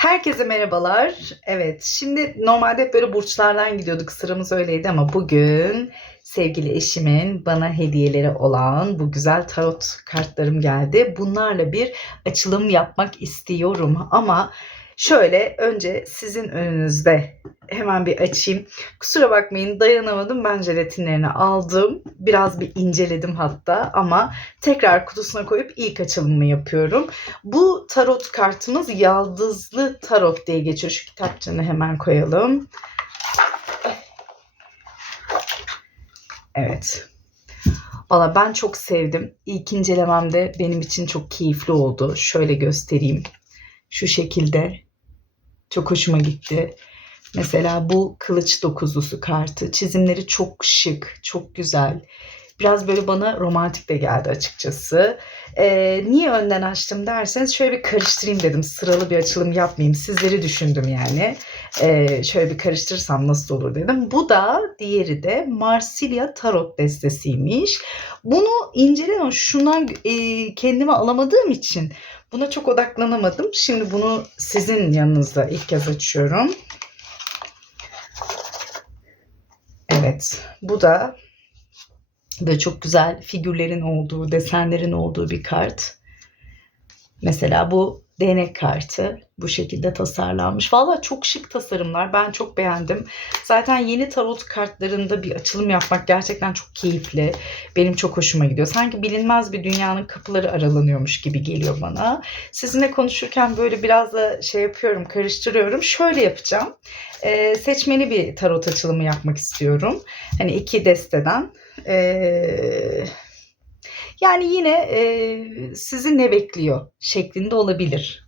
Herkese merhabalar. Evet, şimdi normalde hep böyle burçlardan gidiyorduk. Sıramız öyleydi ama bugün sevgili eşimin bana hediyeleri olan bu güzel tarot kartlarım geldi. Bunlarla bir açılım yapmak istiyorum ama şöyle önce sizin önünüzde hemen bir açayım. Kusura bakmayın dayanamadım. Ben jelatinlerini aldım. Biraz bir inceledim hatta ama tekrar kutusuna koyup ilk açılımı yapıyorum. Bu tarot kartımız Yaldızlı Tarot diye geçiyor. Şu kitapçığını hemen koyalım. Evet. Valla ben çok sevdim. İlk incelememde benim için çok keyifli oldu. Şöyle göstereyim. Şu şekilde. Çok hoşuma gitti. Mesela bu kılıç dokuzlusu kartı. Çizimleri çok şık, çok güzel. Biraz böyle bana romantik de geldi açıkçası. Ee, niye önden açtım derseniz şöyle bir karıştırayım dedim. Sıralı bir açılım yapmayayım. Sizleri düşündüm yani. Ee, şöyle bir karıştırırsam nasıl olur dedim. Bu da diğeri de Marsilya Tarot destesiymiş. Bunu incelemem. Şundan e, kendime alamadığım için buna çok odaklanamadım. Şimdi bunu sizin yanınızda ilk kez açıyorum. Evet. Bu da Böyle çok güzel figürlerin olduğu, desenlerin olduğu bir kart. Mesela bu değnek kartı bu şekilde tasarlanmış. Valla çok şık tasarımlar. Ben çok beğendim. Zaten yeni tarot kartlarında bir açılım yapmak gerçekten çok keyifli. Benim çok hoşuma gidiyor. Sanki bilinmez bir dünyanın kapıları aralanıyormuş gibi geliyor bana. Sizinle konuşurken böyle biraz da şey yapıyorum, karıştırıyorum. Şöyle yapacağım. Ee, seçmeli bir tarot açılımı yapmak istiyorum. Hani iki desteden. Ee, yani yine e, sizi ne bekliyor şeklinde olabilir.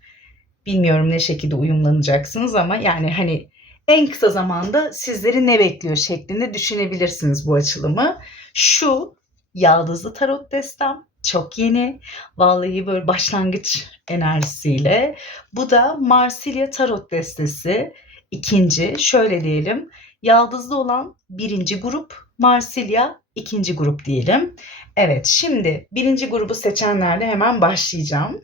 Bilmiyorum ne şekilde uyumlanacaksınız ama yani hani en kısa zamanda sizleri ne bekliyor şeklinde düşünebilirsiniz bu açılımı. Şu Yaldızlı Tarot destem çok yeni. Vallahi böyle başlangıç enerjisiyle. Bu da Marsilya Tarot destesi. ikinci. Şöyle diyelim. Yaldızlı olan birinci grup. Marsilya ikinci grup diyelim. Evet şimdi birinci grubu seçenlerle hemen başlayacağım.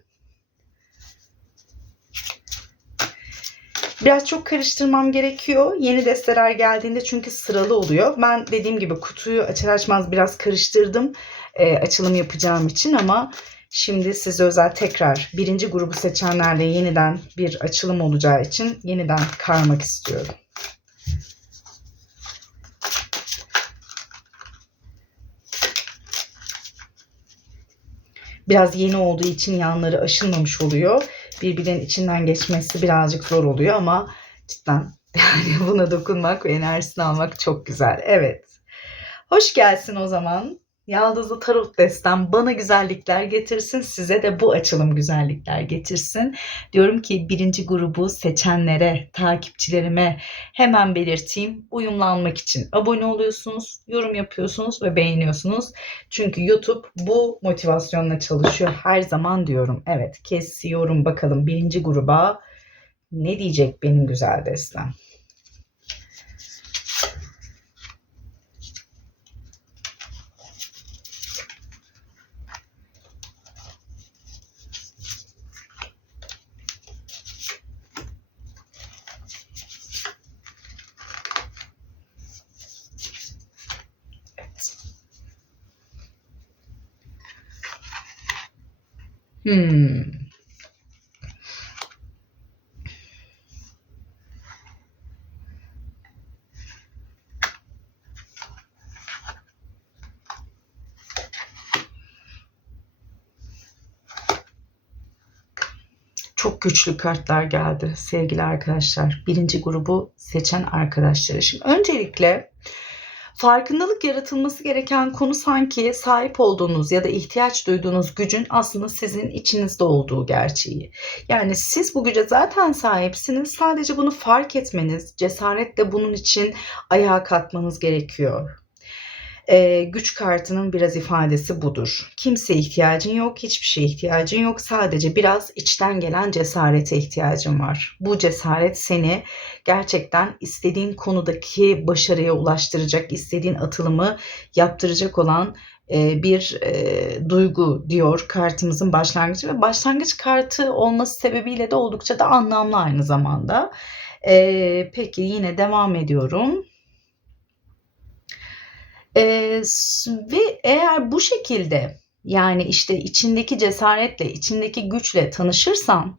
Biraz çok karıştırmam gerekiyor. Yeni desteler geldiğinde çünkü sıralı oluyor. Ben dediğim gibi kutuyu açar açmaz biraz karıştırdım e, açılım yapacağım için ama şimdi size özel tekrar birinci grubu seçenlerle yeniden bir açılım olacağı için yeniden karmak istiyorum. Biraz yeni olduğu için yanları aşınmamış oluyor. Birbirinin içinden geçmesi birazcık zor oluyor ama cidden yani buna dokunmak ve enerjisini almak çok güzel. Evet. Hoş gelsin o zaman. Yaldızlı Tarot Destem bana güzellikler getirsin. Size de bu açılım güzellikler getirsin. Diyorum ki birinci grubu seçenlere, takipçilerime hemen belirteyim. Uyumlanmak için abone oluyorsunuz, yorum yapıyorsunuz ve beğeniyorsunuz. Çünkü YouTube bu motivasyonla çalışıyor. Her zaman diyorum. Evet kesiyorum bakalım birinci gruba ne diyecek benim güzel destem. Hmm. Çok güçlü kartlar geldi sevgili arkadaşlar. Birinci grubu seçen arkadaşlara. Şimdi öncelikle Farkındalık yaratılması gereken konu sanki sahip olduğunuz ya da ihtiyaç duyduğunuz gücün aslında sizin içinizde olduğu gerçeği. Yani siz bu güce zaten sahipsiniz. Sadece bunu fark etmeniz, cesaretle bunun için ayağa kalkmanız gerekiyor. Ee, güç kartının biraz ifadesi budur. Kimse ihtiyacın yok, hiçbir şeye ihtiyacın yok. Sadece biraz içten gelen cesarete ihtiyacın var. Bu cesaret seni gerçekten istediğin konudaki başarıya ulaştıracak, istediğin atılımı yaptıracak olan e, bir e, duygu diyor kartımızın başlangıcı ve başlangıç kartı olması sebebiyle de oldukça da anlamlı aynı zamanda. E, peki yine devam ediyorum. E, ve eğer bu şekilde yani işte içindeki cesaretle, içindeki güçle tanışırsan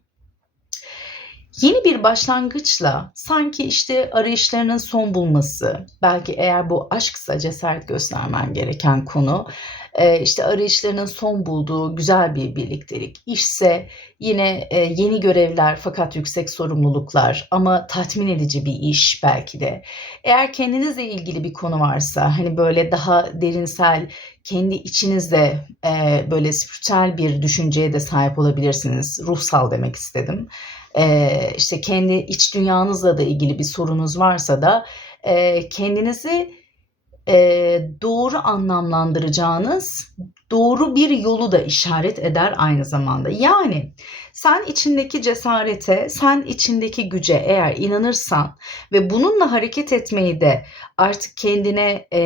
Yeni bir başlangıçla sanki işte arayışlarının son bulması, belki eğer bu aşksa cesaret göstermen gereken konu, işte arayışlarının son bulduğu güzel bir birliktelik. İşse yine e, yeni görevler fakat yüksek sorumluluklar ama tatmin edici bir iş belki de. Eğer kendinizle ilgili bir konu varsa hani böyle daha derinsel kendi içinizde e, böyle spiritüel bir düşünceye de sahip olabilirsiniz. Ruhsal demek istedim e, işte kendi iç dünyanızla da ilgili bir sorunuz varsa da kendinizi e, doğru anlamlandıracağınız doğru bir yolu da işaret eder aynı zamanda. Yani sen içindeki cesarete, sen içindeki güce eğer inanırsan ve bununla hareket etmeyi de artık kendine e,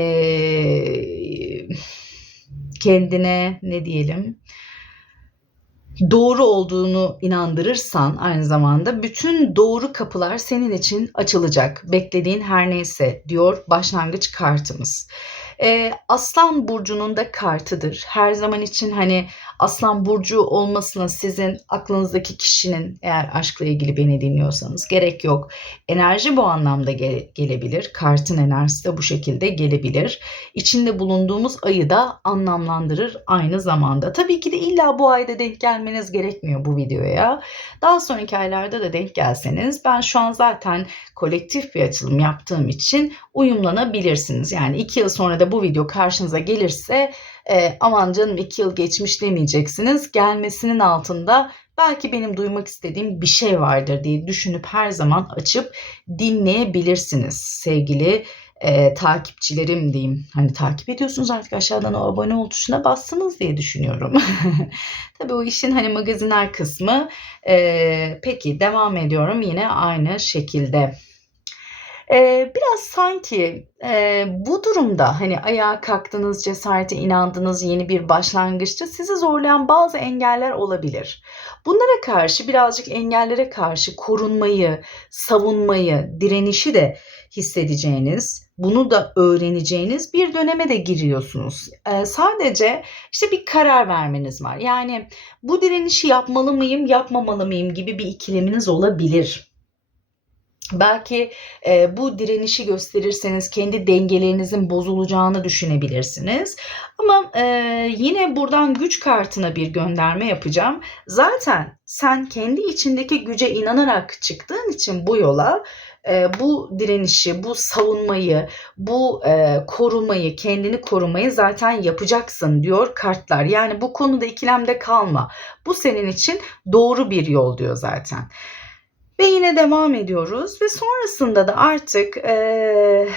kendine ne diyelim doğru olduğunu inandırırsan aynı zamanda bütün doğru kapılar senin için açılacak. Beklediğin her neyse diyor başlangıç kartımız. E, Aslan burcunun da kartıdır. Her zaman için hani Aslan burcu olmasına sizin aklınızdaki kişinin eğer aşkla ilgili beni dinliyorsanız gerek yok. Enerji bu anlamda gele, gelebilir. Kartın enerjisi de bu şekilde gelebilir. İçinde bulunduğumuz ayı da anlamlandırır aynı zamanda. Tabii ki de illa bu ayda denk gelmeniz gerekmiyor bu videoya. Daha sonraki aylarda da denk gelseniz ben şu an zaten kolektif bir açılım yaptığım için uyumlanabilirsiniz. Yani iki yıl sonra da bu video karşınıza gelirse e, aman canım iki yıl geçmiş demeyeceksiniz. Gelmesinin altında belki benim duymak istediğim bir şey vardır diye düşünüp her zaman açıp dinleyebilirsiniz sevgili e, takipçilerim diyeyim. Hani takip ediyorsunuz artık aşağıdan o abone ol tuşuna bassınız diye düşünüyorum. Tabii o işin hani magaziner kısmı. E, peki devam ediyorum yine aynı şekilde. Ee, biraz sanki e, bu durumda hani ayağa kalktınız, cesarete inandınız, yeni bir başlangıçta sizi zorlayan bazı engeller olabilir. Bunlara karşı birazcık engellere karşı korunmayı, savunmayı, direnişi de hissedeceğiniz, bunu da öğreneceğiniz bir döneme de giriyorsunuz. Ee, sadece işte bir karar vermeniz var. Yani bu direnişi yapmalı mıyım, yapmamalı mıyım gibi bir ikileminiz olabilir. Belki e, bu direnişi gösterirseniz kendi dengelerinizin bozulacağını düşünebilirsiniz. Ama e, yine buradan güç kartına bir gönderme yapacağım. Zaten sen kendi içindeki güce inanarak çıktığın için bu yola e, bu direnişi, bu savunmayı, bu e, korumayı, kendini korumayı zaten yapacaksın diyor kartlar. Yani bu konuda ikilemde kalma. Bu senin için doğru bir yol diyor zaten. Ve yine devam ediyoruz ve sonrasında da artık e,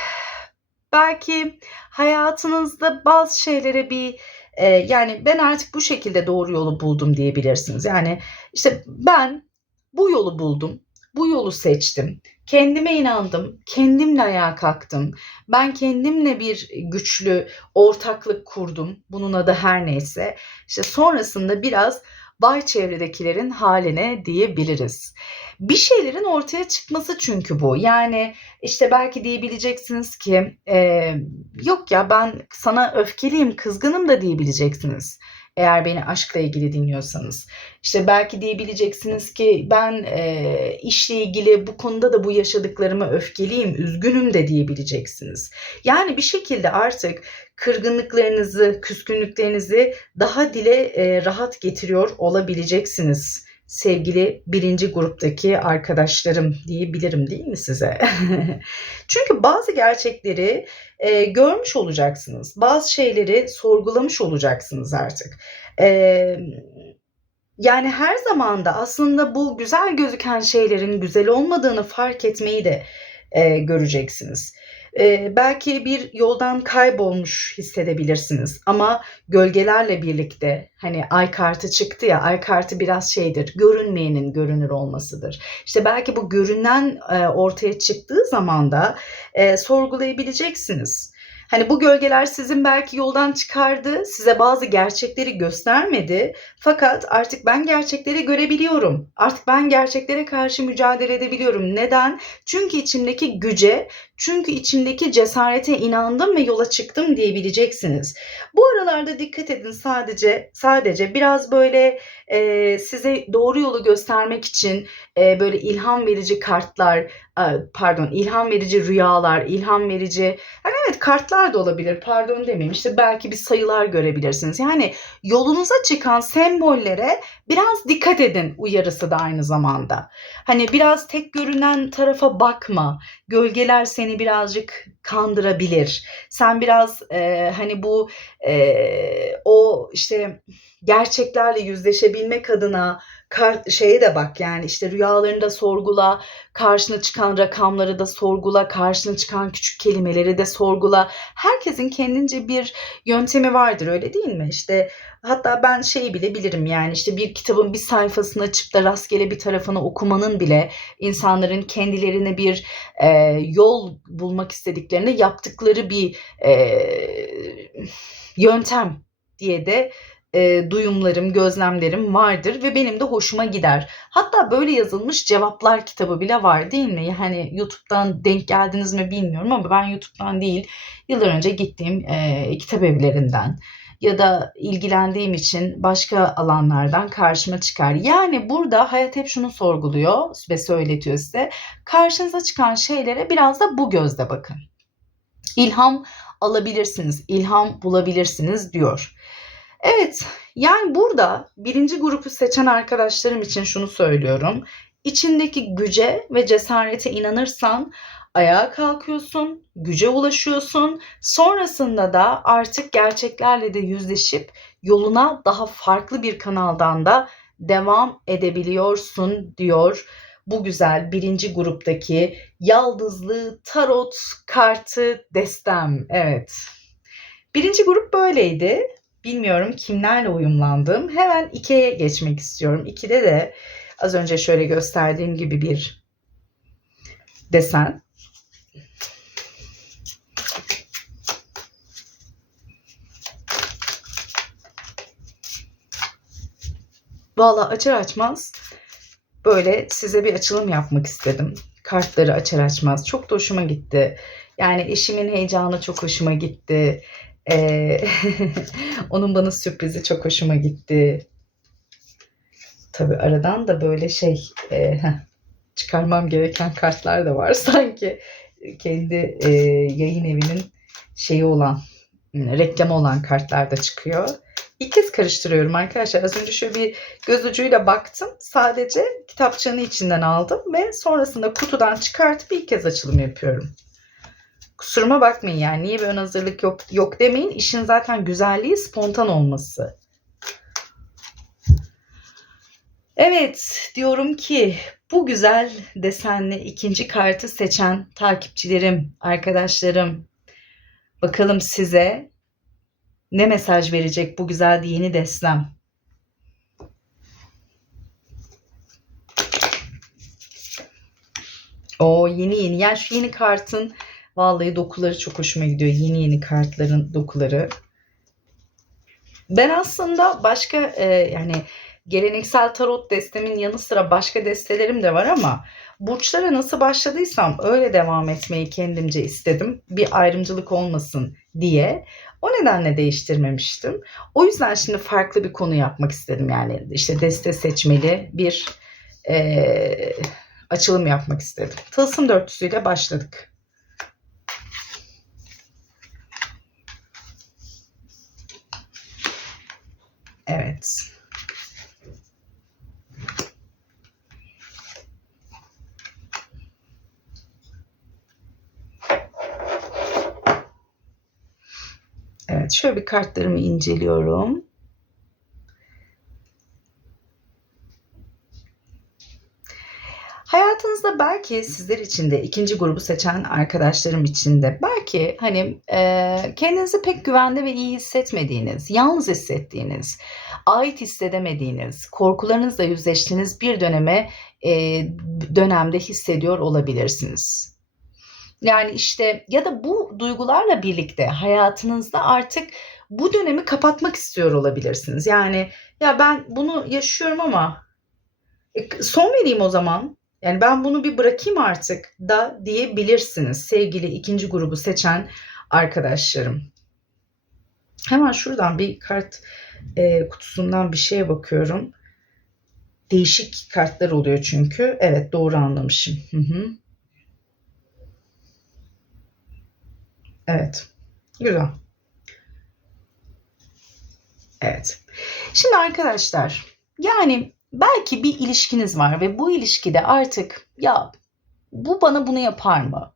belki hayatınızda bazı şeylere bir e, yani ben artık bu şekilde doğru yolu buldum diyebilirsiniz. Yani işte ben bu yolu buldum, bu yolu seçtim. Kendime inandım, kendimle ayağa kalktım. Ben kendimle bir güçlü ortaklık kurdum. Bunun adı her neyse. İşte sonrasında biraz bay çevredekilerin haline diyebiliriz. Bir şeylerin ortaya çıkması çünkü bu. Yani işte belki diyebileceksiniz ki e, yok ya ben sana öfkeliyim, kızgınım da diyebileceksiniz. Eğer beni aşkla ilgili dinliyorsanız. İşte belki diyebileceksiniz ki ben e, işle ilgili bu konuda da bu yaşadıklarımı öfkeliyim, üzgünüm de diyebileceksiniz. Yani bir şekilde artık kırgınlıklarınızı, küskünlüklerinizi daha dile e, rahat getiriyor olabileceksiniz sevgili birinci gruptaki arkadaşlarım diyebilirim değil mi size? Çünkü bazı gerçekleri e, görmüş olacaksınız. Bazı şeyleri sorgulamış olacaksınız artık. E, yani her zaman da aslında bu güzel gözüken şeylerin güzel olmadığını fark etmeyi de e, göreceksiniz. Ee, belki bir yoldan kaybolmuş hissedebilirsiniz ama gölgelerle birlikte hani ay kartı çıktı ya ay kartı biraz şeydir görünmeyenin görünür olmasıdır. İşte belki bu görünen e, ortaya çıktığı zaman da e, sorgulayabileceksiniz. Hani bu gölgeler sizin belki yoldan çıkardı, size bazı gerçekleri göstermedi. Fakat artık ben gerçekleri görebiliyorum. Artık ben gerçeklere karşı mücadele edebiliyorum. Neden? Çünkü içimdeki güce, çünkü içimdeki cesarete inandım ve yola çıktım diyebileceksiniz. Bu aralarda dikkat edin sadece sadece biraz böyle e, size doğru yolu göstermek için e, böyle ilham verici kartlar, e, pardon ilham verici rüyalar, ilham verici hani evet kartlar da olabilir pardon demeyeyim işte belki bir sayılar görebilirsiniz. Yani yolunuza çıkan sembollere biraz dikkat edin uyarısı da aynı zamanda. Hani biraz tek görünen tarafa bakma. Gölgeler seni birazcık kandırabilir. Sen biraz e, hani bu e, o işte gerçeklerle yüzleşebilmek adına kar, şeye de bak yani işte rüyalarını da sorgula, karşına çıkan rakamları da sorgula, karşına çıkan küçük kelimeleri de sorgula. Herkesin kendince bir yöntemi vardır öyle değil mi? İşte hatta ben şeyi bile bilirim yani işte bir kitabın bir sayfasını açıp da rastgele bir tarafını okumanın bile insanların kendilerine bir e, yol bulmak istediklerinde yaptıkları bir e, yöntem diye de e, duyumlarım, gözlemlerim vardır ve benim de hoşuma gider. Hatta böyle yazılmış cevaplar kitabı bile var değil mi? Yani YouTube'dan denk geldiniz mi bilmiyorum ama ben YouTube'dan değil, yıllar önce gittiğim e, kitap evlerinden ya da ilgilendiğim için başka alanlardan karşıma çıkar. Yani burada hayat hep şunu sorguluyor ve söyletiyor size. Karşınıza çıkan şeylere biraz da bu gözle bakın. İlham alabilirsiniz, ilham bulabilirsiniz diyor. Evet, yani burada birinci grubu seçen arkadaşlarım için şunu söylüyorum. İçindeki güce ve cesarete inanırsan ayağa kalkıyorsun, güce ulaşıyorsun. Sonrasında da artık gerçeklerle de yüzleşip yoluna daha farklı bir kanaldan da devam edebiliyorsun diyor bu güzel birinci gruptaki yaldızlı tarot kartı destem. Evet. Birinci grup böyleydi. Bilmiyorum kimlerle uyumlandım. Hemen ikiye geçmek istiyorum. İkide de az önce şöyle gösterdiğim gibi bir desen. Valla açar açmaz böyle size bir açılım yapmak istedim. Kartları açar açmaz. Çok da hoşuma gitti. Yani eşimin heyecanı çok hoşuma gitti. Ee, onun bana sürprizi çok hoşuma gitti. Tabi aradan da böyle şey e, çıkarmam gereken kartlar da var sanki. Kendi e, yayın evinin şeyi olan, reklamı olan kartlar da çıkıyor. İlk kez karıştırıyorum arkadaşlar. Az önce şöyle bir göz ucuyla baktım. Sadece kitapçığını içinden aldım ve sonrasında kutudan çıkartıp ilk kez açılım yapıyorum. Kusuruma bakmayın yani niye bir ön hazırlık yok, yok demeyin. İşin zaten güzelliği spontan olması. Evet diyorum ki bu güzel desenli ikinci kartı seçen takipçilerim, arkadaşlarım bakalım size ne mesaj verecek bu güzel yeni deslem? O yeni yeni. Yani şu yeni kartın vallahi dokuları çok hoşuma gidiyor. Yeni yeni kartların dokuları. Ben aslında başka e, yani geleneksel tarot destemin yanı sıra başka destelerim de var ama burçlara nasıl başladıysam öyle devam etmeyi kendimce istedim. Bir ayrımcılık olmasın diye. O nedenle değiştirmemiştim. O yüzden şimdi farklı bir konu yapmak istedim. Yani işte deste seçmeli bir e, açılım yapmak istedim. Tılsım dörtlüsüyle başladık. Evet. Evet şöyle bir kartlarımı inceliyorum. Hayatınızda belki sizler için de ikinci grubu seçen arkadaşlarım için de belki hani e, kendinizi pek güvende ve iyi hissetmediğiniz, yalnız hissettiğiniz, ait hissedemediğiniz, korkularınızla yüzleştiğiniz bir döneme e, dönemde hissediyor olabilirsiniz. Yani işte ya da bu duygularla birlikte hayatınızda artık bu dönemi kapatmak istiyor olabilirsiniz. Yani ya ben bunu yaşıyorum ama e, son vereyim o zaman. Yani ben bunu bir bırakayım artık da diyebilirsiniz sevgili ikinci grubu seçen arkadaşlarım. Hemen şuradan bir kart e, kutusundan bir şeye bakıyorum. Değişik kartlar oluyor çünkü. Evet doğru anlamışım. Hı hı. Evet. Güzel. Evet. Şimdi arkadaşlar yani belki bir ilişkiniz var ve bu ilişkide artık ya bu bana bunu yapar mı?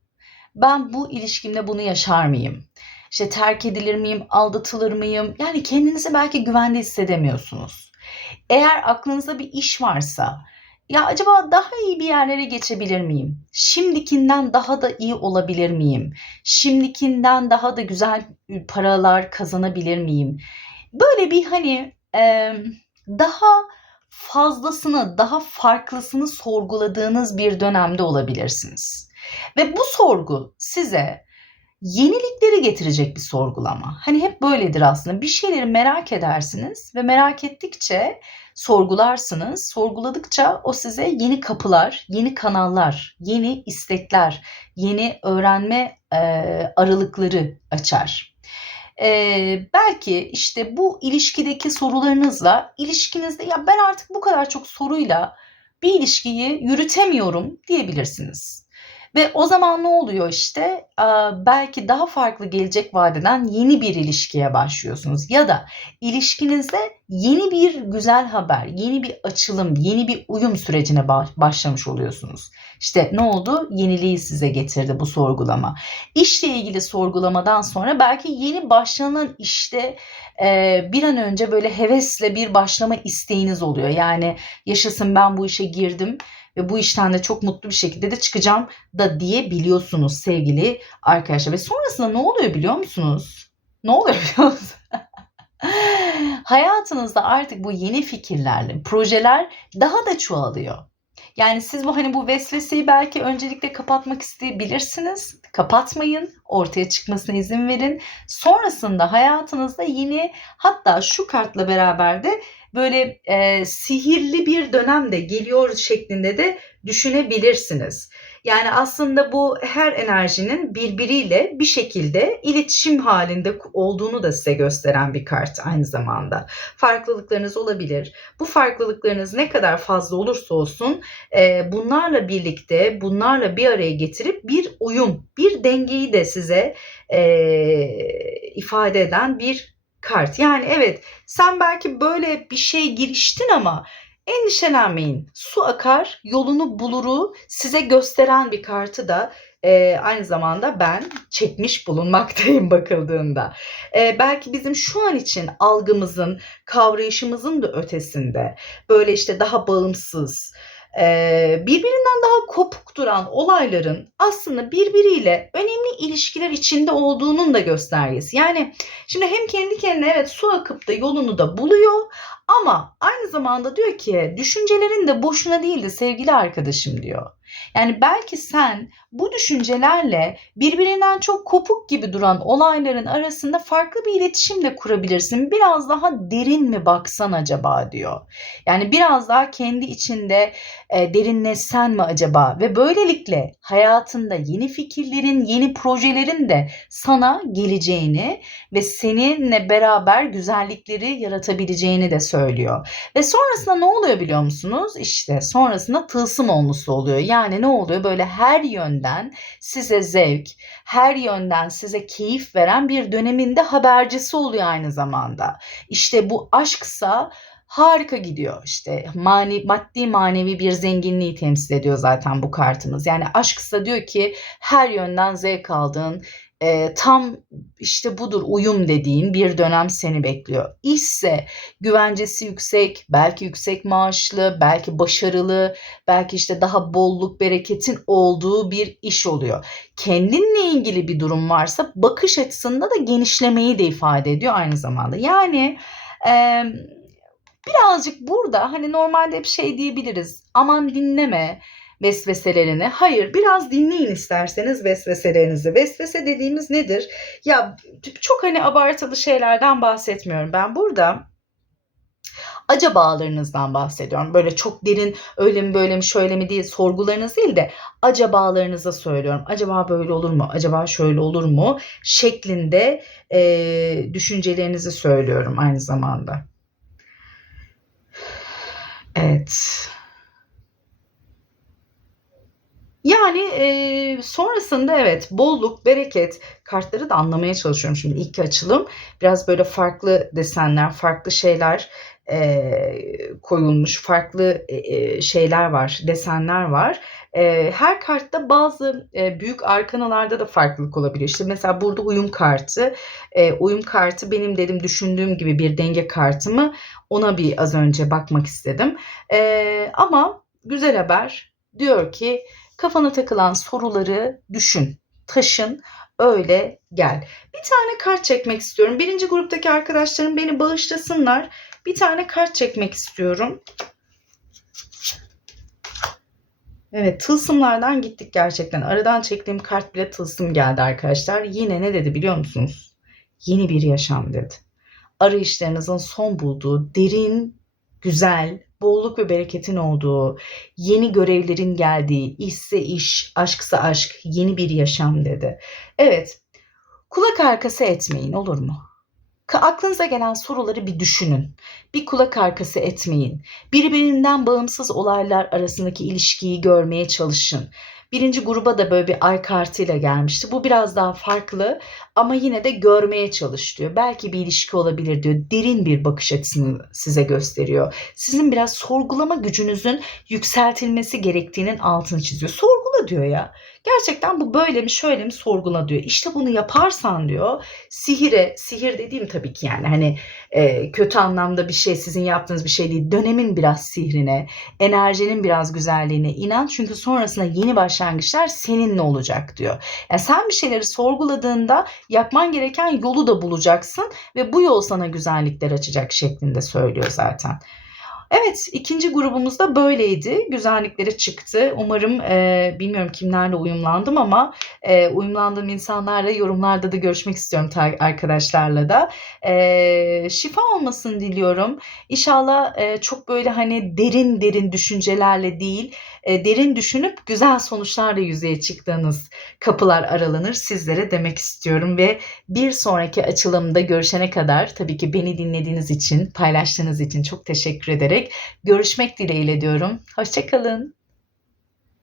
Ben bu ilişkimde bunu yaşar mıyım? İşte terk edilir miyim, aldatılır mıyım? Yani kendinizi belki güvende hissedemiyorsunuz. Eğer aklınızda bir iş varsa ya acaba daha iyi bir yerlere geçebilir miyim? Şimdikinden daha da iyi olabilir miyim? Şimdikinden daha da güzel paralar kazanabilir miyim? Böyle bir hani e, daha fazlasını, daha farklısını sorguladığınız bir dönemde olabilirsiniz. Ve bu sorgu size yenilikleri getirecek bir sorgulama. Hani hep böyledir aslında. Bir şeyleri merak edersiniz ve merak ettikçe sorgularsınız. Sorguladıkça o size yeni kapılar, yeni kanallar, yeni istekler, yeni öğrenme e, aralıkları açar. Ee, belki işte bu ilişkideki sorularınızla ilişkinizde ya ben artık bu kadar çok soruyla bir ilişkiyi yürütemiyorum diyebilirsiniz. Ve o zaman ne oluyor işte belki daha farklı gelecek vadeden yeni bir ilişkiye başlıyorsunuz. Ya da ilişkinizde yeni bir güzel haber, yeni bir açılım, yeni bir uyum sürecine başlamış oluyorsunuz. İşte ne oldu? Yeniliği size getirdi bu sorgulama. İşle ilgili sorgulamadan sonra belki yeni başlanan işte bir an önce böyle hevesle bir başlama isteğiniz oluyor. Yani yaşasın ben bu işe girdim ve bu işten de çok mutlu bir şekilde de çıkacağım da diyebiliyorsunuz sevgili arkadaşlar. Ve sonrasında ne oluyor biliyor musunuz? Ne oluyor biliyor musunuz? Hayatınızda artık bu yeni fikirlerle projeler daha da çoğalıyor. Yani siz bu hani bu vesveseyi belki öncelikle kapatmak isteyebilirsiniz. Kapatmayın, ortaya çıkmasına izin verin. Sonrasında hayatınızda yeni hatta şu kartla beraber de böyle e, sihirli bir dönem de geliyor şeklinde de düşünebilirsiniz. Yani aslında bu her enerjinin birbiriyle bir şekilde iletişim halinde olduğunu da size gösteren bir kart aynı zamanda. Farklılıklarınız olabilir. Bu farklılıklarınız ne kadar fazla olursa olsun e, bunlarla birlikte bunlarla bir araya getirip bir uyum, bir dengeyi de size e, ifade eden bir kart. Yani evet sen belki böyle bir şey giriştin ama endişelenmeyin. Su akar, yolunu buluru size gösteren bir kartı da e, aynı zamanda ben çekmiş bulunmaktayım bakıldığında. E, belki bizim şu an için algımızın, kavrayışımızın da ötesinde böyle işte daha bağımsız, birbirinden daha kopuk duran olayların aslında birbiriyle önemli ilişkiler içinde olduğunun da göstergesi. Yani şimdi hem kendi kendine evet su akıp da yolunu da buluyor ama aynı zamanda diyor ki düşüncelerin de boşuna değildi sevgili arkadaşım diyor. Yani belki sen bu düşüncelerle birbirinden çok kopuk gibi duran olayların arasında farklı bir iletişim de kurabilirsin. Biraz daha derin mi baksan acaba diyor. Yani biraz daha kendi içinde e, derinleşsen mi acaba? Ve böylelikle hayatında yeni fikirlerin, yeni projelerin de sana geleceğini ve seninle beraber güzellikleri yaratabileceğini de söylüyor. Ve sonrasında ne oluyor biliyor musunuz? İşte sonrasında tılsım olmusu oluyor. Yani ne oluyor? Böyle her yönden size zevk, her yönden size keyif veren bir döneminde habercisi oluyor aynı zamanda. İşte bu aşksa harika gidiyor. İşte mani, maddi manevi bir zenginliği temsil ediyor zaten bu kartımız. Yani aşksa diyor ki her yönden zevk aldığın, e, tam işte budur uyum dediğin bir dönem seni bekliyor. İşse güvencesi yüksek, belki yüksek maaşlı, belki başarılı, belki işte daha bolluk bereketin olduğu bir iş oluyor. Kendinle ilgili bir durum varsa bakış açısında da genişlemeyi de ifade ediyor aynı zamanda. Yani e, birazcık burada hani normalde hep şey diyebiliriz. Aman dinleme vesveselerini. Hayır, biraz dinleyin isterseniz vesveselerinizi. Vesvese dediğimiz nedir? Ya çok hani abartılı şeylerden bahsetmiyorum. Ben burada acabalarınızdan bahsediyorum. Böyle çok derin öyle mi böyle mi şöyle mi diye sorgularınız değil de acabalarınıza söylüyorum. Acaba böyle olur mu? Acaba şöyle olur mu? Şeklinde e, düşüncelerinizi söylüyorum aynı zamanda. Evet. Yani e, sonrasında evet bolluk, bereket kartları da anlamaya çalışıyorum şimdi ilk açılım. Biraz böyle farklı desenler, farklı şeyler e, koyulmuş, farklı e, şeyler var, desenler var. E, her kartta bazı e, büyük arkanalarda da farklılık olabiliyor. İşte mesela burada uyum kartı, e, uyum kartı benim dedim düşündüğüm gibi bir denge kartı mı? Ona bir az önce bakmak istedim. E, ama güzel haber diyor ki kafana takılan soruları düşün, taşın, öyle gel. Bir tane kart çekmek istiyorum. Birinci gruptaki arkadaşlarım beni bağışlasınlar. Bir tane kart çekmek istiyorum. Evet tılsımlardan gittik gerçekten. Aradan çektiğim kart bile tılsım geldi arkadaşlar. Yine ne dedi biliyor musunuz? Yeni bir yaşam dedi. Arayışlarınızın son bulduğu derin, güzel, bolluk ve bereketin olduğu, yeni görevlerin geldiği, işse iş, aşksa aşk, yeni bir yaşam dedi. Evet, kulak arkası etmeyin olur mu? Aklınıza gelen soruları bir düşünün. Bir kulak arkası etmeyin. Birbirinden bağımsız olaylar arasındaki ilişkiyi görmeye çalışın. Birinci gruba da böyle bir ay kartıyla gelmişti. Bu biraz daha farklı ama yine de görmeye çalış diyor. Belki bir ilişki olabilir diyor. Derin bir bakış açısını size gösteriyor. Sizin biraz sorgulama gücünüzün yükseltilmesi gerektiğinin altını çiziyor. Sorgula diyor ya. Gerçekten bu böyle mi şöyle mi sorgula diyor. İşte bunu yaparsan diyor sihire, sihir dediğim tabii ki yani hani e, kötü anlamda bir şey sizin yaptığınız bir şey değil. Dönemin biraz sihrine, enerjinin biraz güzelliğine inan. Çünkü sonrasında yeni başlangıçlar seninle olacak diyor. Yani sen bir şeyleri sorguladığında yapman gereken yolu da bulacaksın ve bu yol sana güzellikler açacak şeklinde söylüyor zaten. Evet ikinci grubumuz da böyleydi. Güzellikleri çıktı. Umarım e, bilmiyorum kimlerle uyumlandım ama e, uyumlandığım insanlarla yorumlarda da görüşmek istiyorum arkadaşlarla da. E, şifa olmasını diliyorum. İnşallah e, çok böyle hani derin derin düşüncelerle değil e, derin düşünüp güzel sonuçlarla yüzeye çıktığınız kapılar aralanır sizlere demek istiyorum ve bir sonraki açılımda görüşene kadar tabii ki beni dinlediğiniz için, paylaştığınız için çok teşekkür ederek görüşmek dileğiyle diyorum. Hoşçakalın.